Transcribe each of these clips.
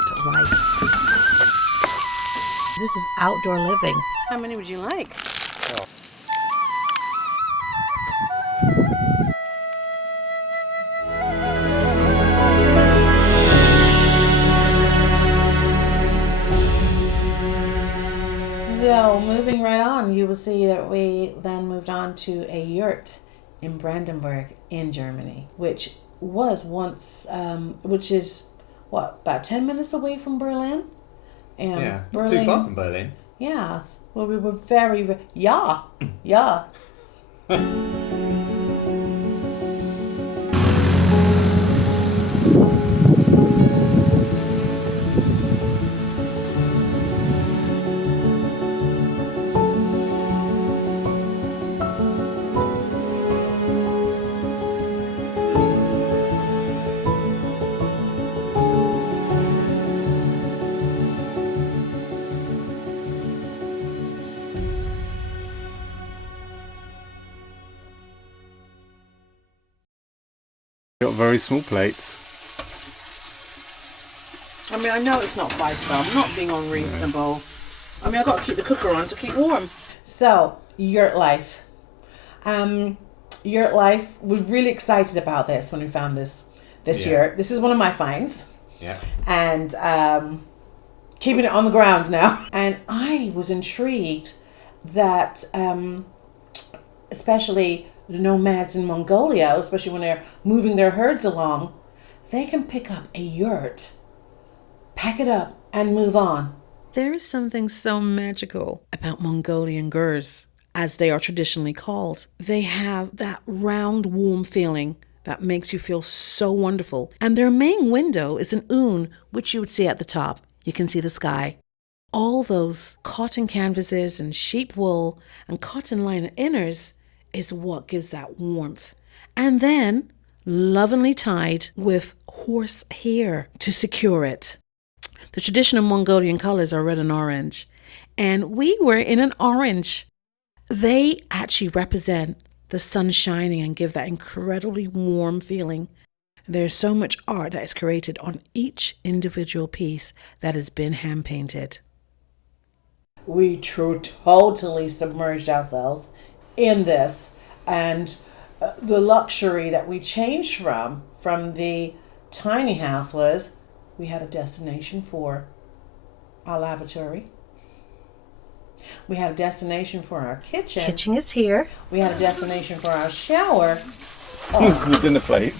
yurt life. This is outdoor living. How many would you like? So moving right on, you will see that we then moved on to a yurt in Brandenburg in Germany, which was once, which is what, about 10 minutes away from Berlin? And Yeah, Berlin, not too far from Berlin. Yes, well, we were very, yeah. Got very small plates. I mean, I know it's not 5-star. I'm not being unreasonable. I mean, I've got to keep the cooker on to keep warm. So, yurt life. Yurt life, was really excited about this when we found this yurt. This is one of my finds. Yeah. And keeping it on the ground now. And I was intrigued that, especially the nomads in Mongolia, especially when they're moving their herds along, they can pick up a yurt, pack it up, and move on. There is something so magical about Mongolian Gers, as they are traditionally called. They have that round, warm feeling that makes you feel so wonderful. And their main window is an oon, which you would see at the top. You can see the sky. All those cotton canvases and sheep wool and cotton liner inners is what gives that warmth. And then lovingly tied with horse hair to secure it. The traditional Mongolian colors are red and orange, and we were in an orange. They actually represent the sun shining and give that incredibly warm feeling. There's so much art that is created on each individual piece that has been hand painted. We totally submerged ourselves in this, and the luxury that we changed from the tiny house was we had a destination for our lavatory. We had a destination for our kitchen. Kitchen is here. We had a destination for our shower. This is the dinner plate.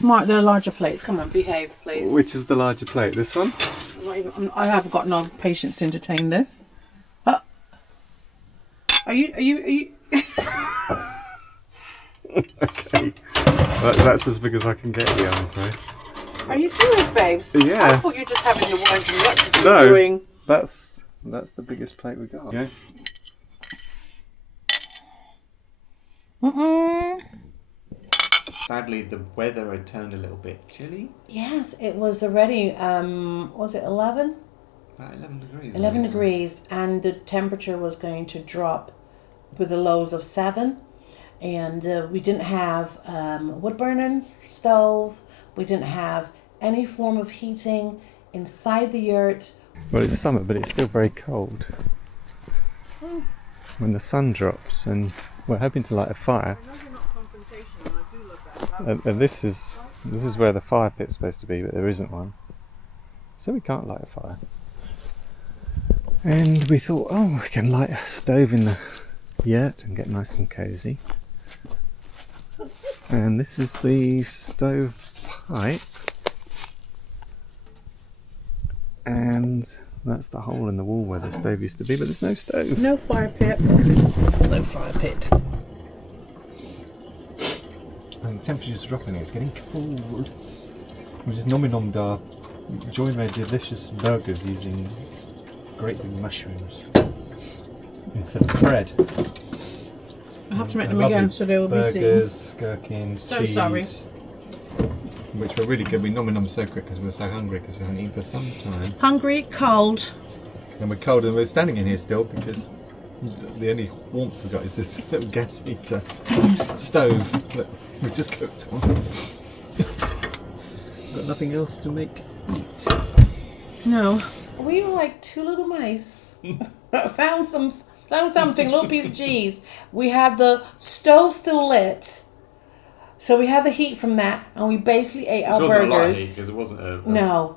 Mark, there are larger plates. Come on, behave, please. Which is the larger plate? This one? I haven't got no patience to entertain this. Are you? Okay. That's as big as I can get you, I'm afraid. Are you serious, babes? Yes. I thought you were just having your wines and what No, you're doing. that's the biggest plate we got. Okay. Sadly, the weather had turned a little bit chilly. Yes, it was already, was it 11? About 11 degrees. 11 degrees, and the temperature was going to drop with the lows of 7. And we didn't have wood burning stove. We didn't have any form of heating inside the yurt. Well, it's summer, but it's still very cold. When the sun drops, and we're hoping to light a fire. And this is where the fire pit's supposed to be, but there isn't one, so we can't light a fire. And we thought, oh, we can light a stove in the yurt and get nice and cosy. And this is the stove pipe, and that's the hole in the wall where the stove used to be, but there's no stove. No fire pit. No fire pit. And the temperature's dropping, it's getting cold. We just nom-nommed our joy-made delicious burgers using great big mushrooms instead of bread. I have to make them again so they will be seen. Burgers, gherkins, So cheese. sorry. Which were really good. We nom-nommed so quick because we were so hungry because we haven't eaten for some time. Hungry, cold. And we're cold and we're standing in here still because the only warmth we've got is this little gas heater stove that we just cooked on. Got nothing else to make heat? No. We were like two little mice. found something, little piece of cheese. We had the stove still lit. So we had the heat from that, and we basically ate our It wasn't burgers. a lot of heat because it wasn't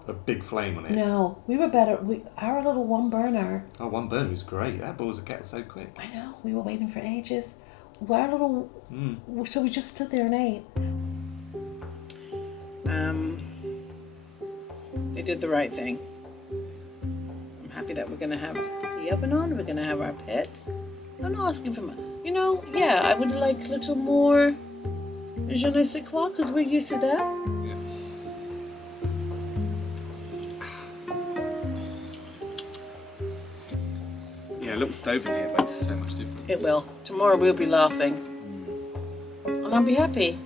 a big flame on it. No, we were better. Our little one burner. Oh, one burner was great. That boils a kettle so quick. I know. We were waiting for ages. Our little. So we just stood there and ate. They did the right thing. I'm happy that we're gonna have the oven on. We're gonna have our pets. I'm not asking for much. Yeah, I would like a little more je ne sais quoi, because we're used to that. Yeah. Yeah, a little stove in here makes so much difference. It will. Tomorrow we'll be laughing. And I'll be happy.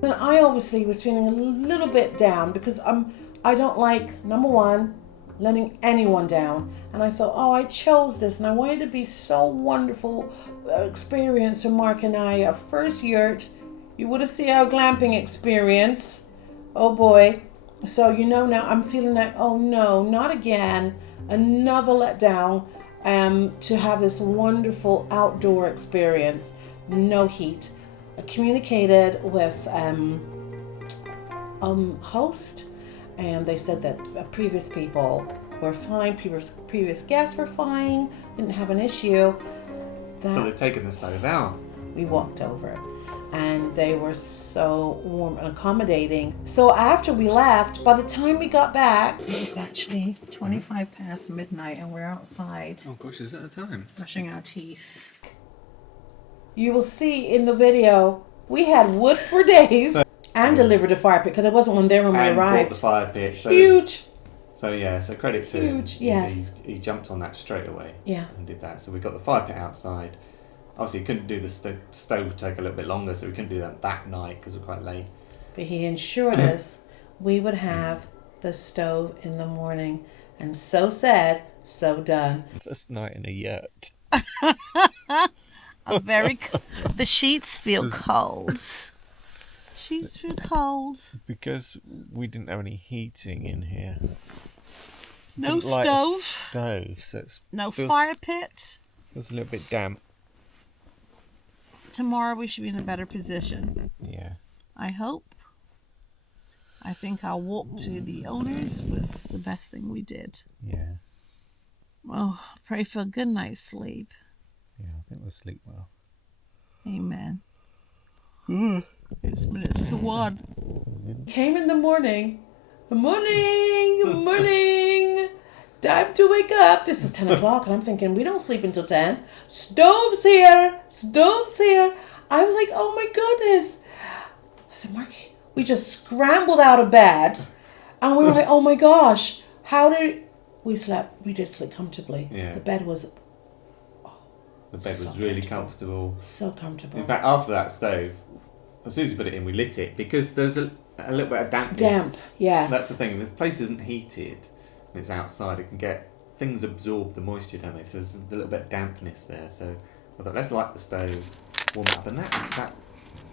Then I obviously was feeling a little bit down because I don't like, number one, letting anyone down. And I thought, I chose this and I wanted it to be so wonderful experience for Mark and I. Our first yurt. You would have seen our glamping experience. Oh boy. So now I'm feeling like, oh no, not again. Another letdown to have this wonderful outdoor experience. No heat. I communicated with host, and they said that previous people were fine, previous guests were fine, didn't have an issue. So they've taken the stove out. We walked over, and they were so warm and accommodating. So after we left, by the time we got back, it's actually 25 past midnight, and we're outside Oh gosh, is that the time? brushing our teeth. You will see in the video, we had wood for days and delivered a fire pit because there wasn't one there when we And brought arrived. the fire pit. So, Huge. So credit to Huge, him. yes. He jumped on that straight away. Yeah. And did that. So we got the fire pit outside. Obviously, couldn't do the stove would take a little bit longer, so we couldn't do that night because we're quite late. But he ensured us we would have the stove in the morning. And so said, so done. First night in a yurt. The sheets feel cold. Sheets feel cold. Because we didn't have any heating in here. No Didn't light a stove. stove, so it's No feels, fire pit. feels a little bit damp. Tomorrow we should be in a better position. Yeah. I hope. I think our walk to the owners was the best thing we did. Yeah. Oh, pray for a good night's sleep. Yeah, I think we'll sleep well. Amen. It's minutes to 1. Came in the morning. Good morning. Time to wake up. This was 10 o'clock, and I'm thinking, we don't sleep until 10. Stove's here. I was like, oh my goodness. I said, Marky, we just scrambled out of bed, and we were like, oh my gosh, we slept? We did sleep comfortably. Yeah. The bed was was really comfortable. so comfortable. In fact, after that stove, as soon as you put it in, we lit it because there's a little bit of dampness. Damp, yes. That's the thing. If the place isn't heated and it's outside, it can get things absorb the moisture, don't they? So there's a little bit of dampness there. So I thought, let's light the stove, warm it up, and that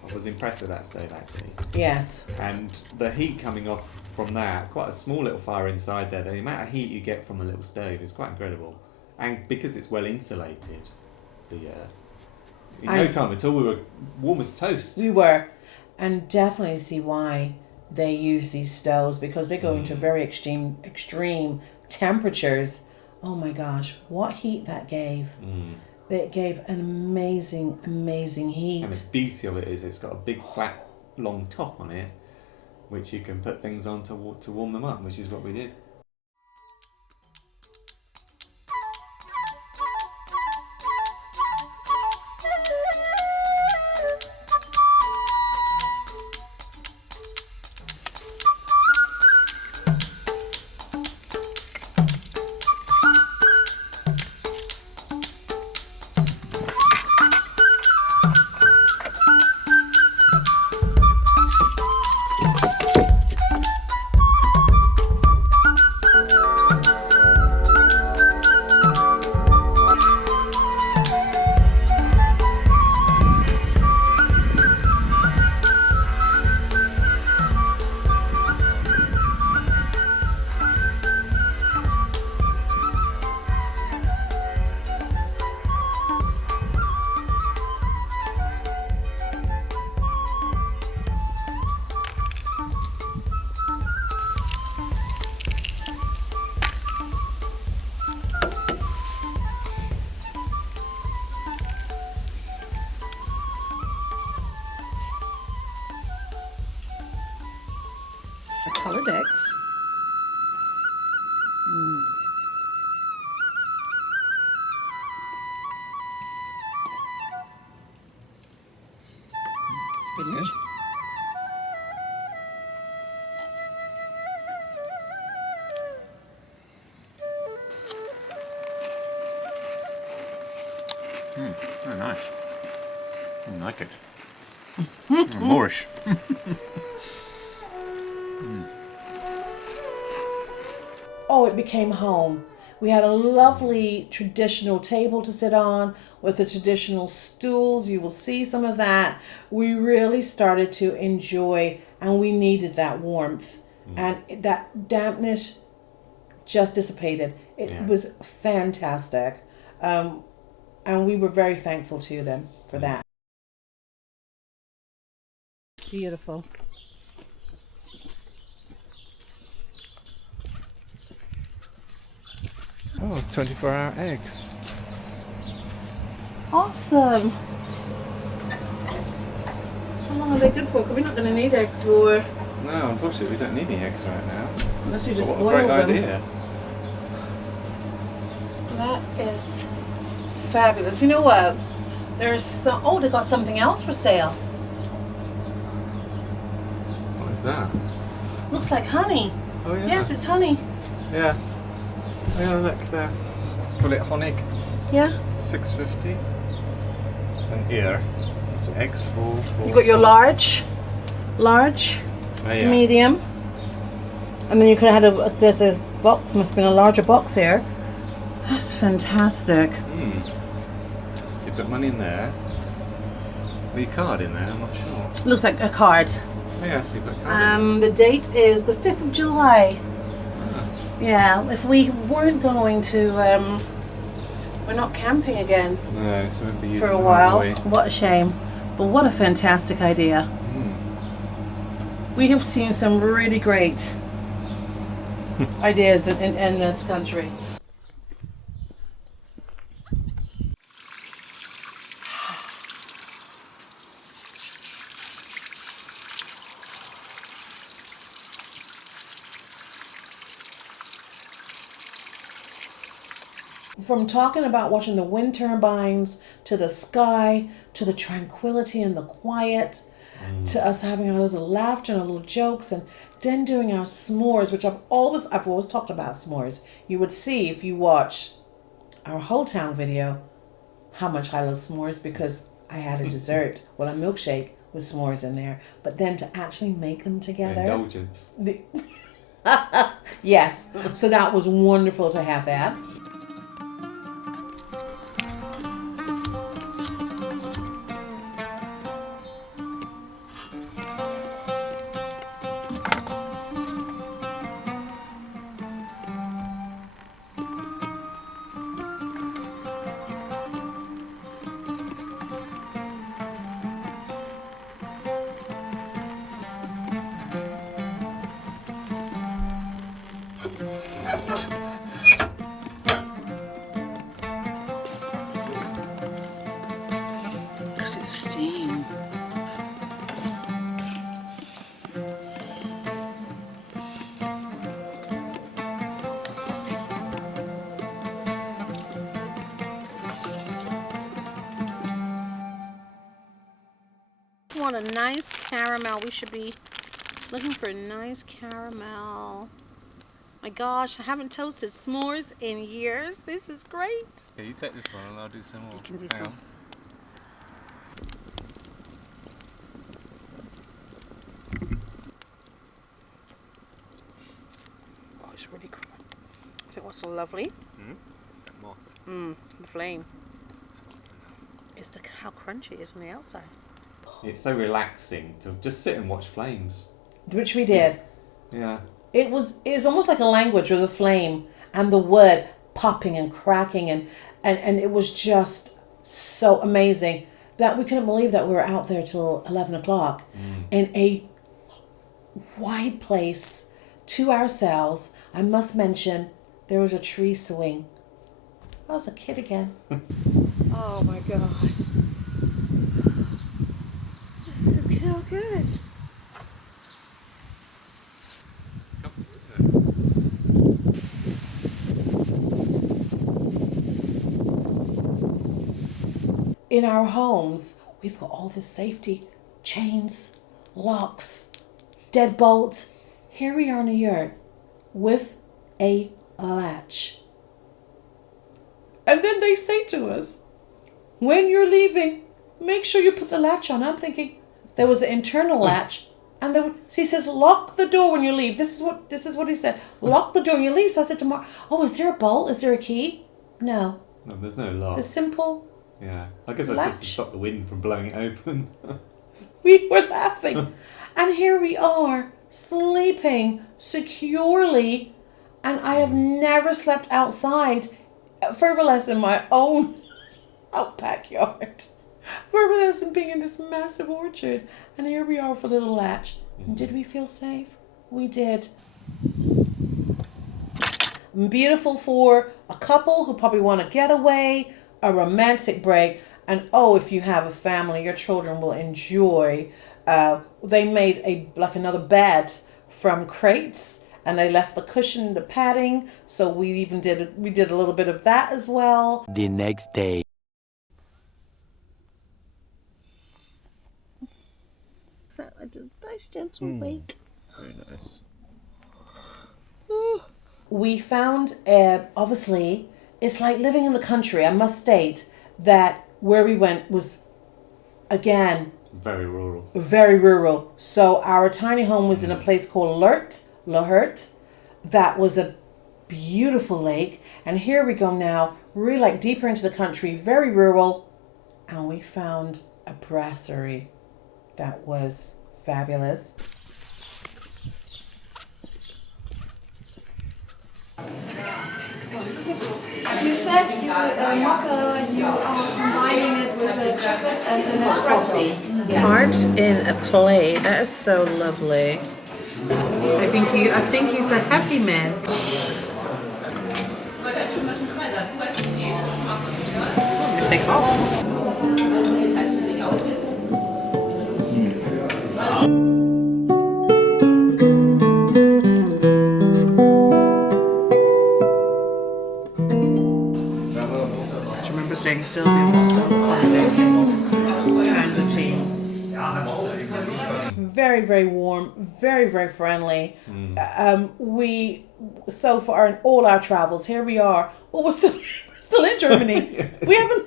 I was impressed with that stove actually. Yes. And the heat coming off from that, quite a small little fire inside there. The amount of heat you get from a little stove is quite incredible, and because it's well insulated, in no time at all we were warm as toast. We were, and definitely see why they use these stoves, because they go into very extreme temperatures. Oh my gosh, what heat that gave. It gave an amazing heat. And the beauty of it is it's got a big flat long top on it which you can put things on to warm them up, which is what we did. for coloured eggs. Spinach. Very nice. I like it. Moorish. Oh, it became home. We had a lovely traditional table to sit on with the traditional stools. You will see some of that. We really started to enjoy, and we needed that warmth. And that dampness just dissipated. It was fantastic. And we were very thankful to them for that. Beautiful. Oh, it's 24-hour eggs. Awesome. How long are they good for? 'Cause we're not going to need eggs for... No, unfortunately, we don't need any eggs right now. Unless you just What boil a great them. idea. That is fabulous. You know what? There's some... Oh, they got something else for sale. What is that? Looks like honey. Oh, yeah. Yes, it's honey. Yeah. Yeah, look there. Call it honig. Yeah. $6.50 an ear. So eggs for You got your large, oh, yeah. medium, and then you could have had there's a box, must have been a larger box here. That's fantastic. So you put money in there. Or your card in there, I'm not sure. Looks like a card. Oh, yeah, so you put a card in. The date is the 5th of July. Yeah, if we weren't going to, we're not camping again No, so we'll be using for a the while. right way. What a shame. But what a fantastic idea. We have seen some really great ideas in this country. From talking about watching the wind turbines, to the sky, to the tranquility and the quiet, to us having a little laughter and a little jokes, and then doing our s'mores, which I've always talked about s'mores. You would see if you watch our whole town video how much I love s'mores, because I had a dessert, well, a milkshake with s'mores in there, but then to actually make them together. Indulgence. Yes, so that was wonderful to have that. Because it's steam. We want a nice caramel. We should be looking for a nice caramel. My gosh, I haven't toasted s'mores in years. This is great. Yeah, you take this one and I'll do some more. You can do Hang some. on. Oh, it's really cool. I think what's so lovely? That moth. The flame. It's how crunchy it is on the outside. It's so relaxing to just sit and watch flames. Which we did. Yeah. It was almost like a language with the flame and the wood popping and cracking, and it was just so amazing that we couldn't believe that we were out there till 11 o'clock in a wide place to ourselves. I must mention there was a tree swing. I was a kid again. Oh my god. This is so good. in our homes, we've got all this safety, chains, locks, deadbolt. Here we are in a yurt with a latch. And then they say to us, when you're leaving, make sure you put the latch on. I'm thinking there was an internal latch, and so he says, lock the door when you leave. This is what he said. Lock the door when you leave. So I said to Mark, oh, is there a bolt? Is there a key? No. No, there's no lock. The simple. Yeah, I guess that's just to stop the wind from blowing it open. We were laughing, and here we are sleeping securely, and I have never slept outside, further less in my own backyard, further less than being in this massive orchard. And here we are with a little latch. And did we feel safe? We did. Beautiful for a couple who probably want a getaway, a romantic break, and if you have a family, your children will enjoy. They made another bed from crates, and they left the cushion, the padding. So we did a little bit of that as well. The next day. Is that like a nice gentle wake? Very nice. We found, obviously, it's like living in the country. I must state that where we went was, again, Very rural. very rural. So our tiny home was in a place called Yurt. That was a beautiful lake. And here we go now, really like deeper into the country, very rural. And we found a brasserie that was fabulous. You said mocha, you are combining it with a chocolate and an espresso. Art in a play. That is so lovely. I think he's a happy man. Take off. Staying still, it was so accommodating, and the team. Very, very warm, very, very friendly. So far in all our travels, here we are. Well, we're still in Germany. We haven't.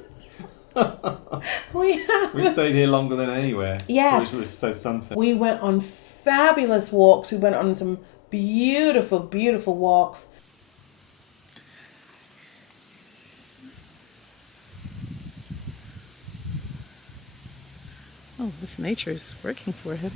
We stayed here longer than anywhere. Yes. Which says something. We went on fabulous walks. We went on some beautiful, beautiful walks. Oh, this nature is working for him.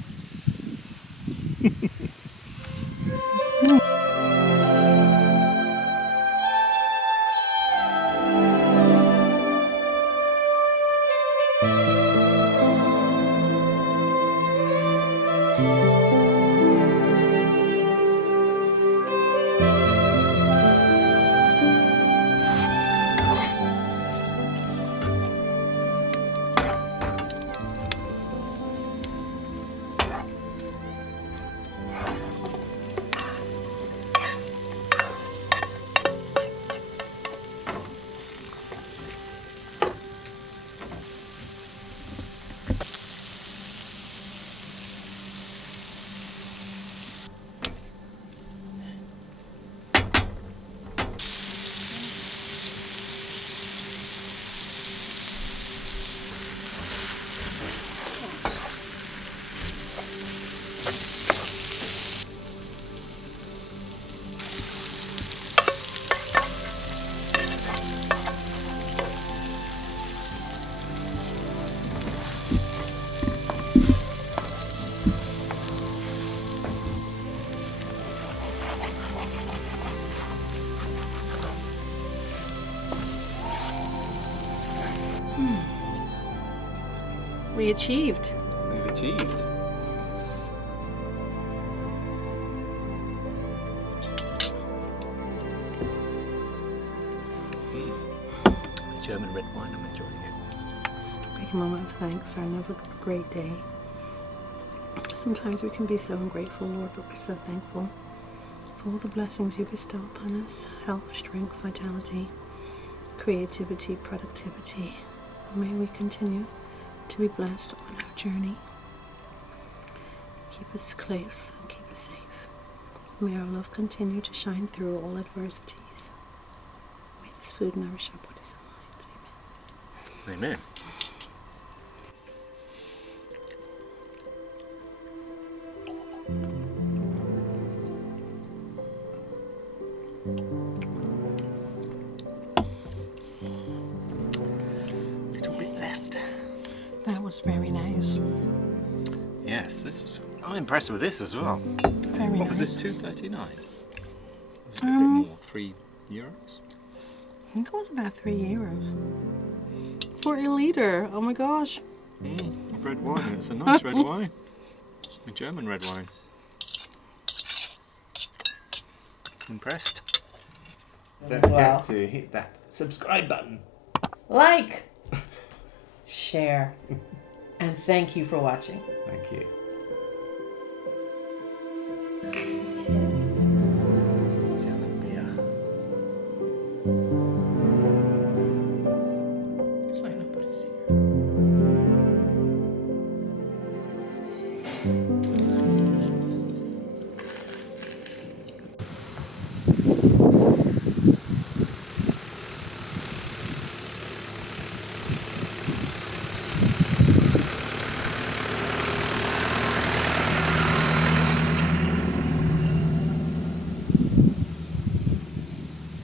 We achieved. We've achieved. Yes. The German red wine, I'm enjoying it. Just make a moment of thanks for another great day. Sometimes we can be so ungrateful, Lord, but we're so thankful for all the blessings you bestow upon us. Health, strength, vitality, creativity, productivity. May we continue to be blessed on our journey. Keep us close and keep us safe. May our love continue to shine through all adversities. May this food nourish our bodies and minds. Amen. Amen. Little bit left. That was very nice. Yes, this was. I'm impressed with this as well. Very What was nice. this? $2.39. Was it a bit more? €3. I think it was about €3 for a liter. Oh my gosh! Red wine. It's a nice red wine. A German red wine. Impressed. Don't Well. forget to hit that subscribe button. Like, share, and thank you for watching. Thank you. German beer. It's like nobody's here.